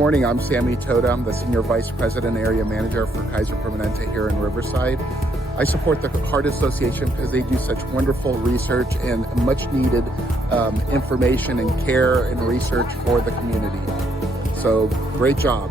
morning, I'm Sammy Toda. I'm the Senior Vice President Area Manager for Kaiser Permanente here in Riverside. I support the Heart Association because they do such wonderful research and much needed information and care and research for the community. So great job.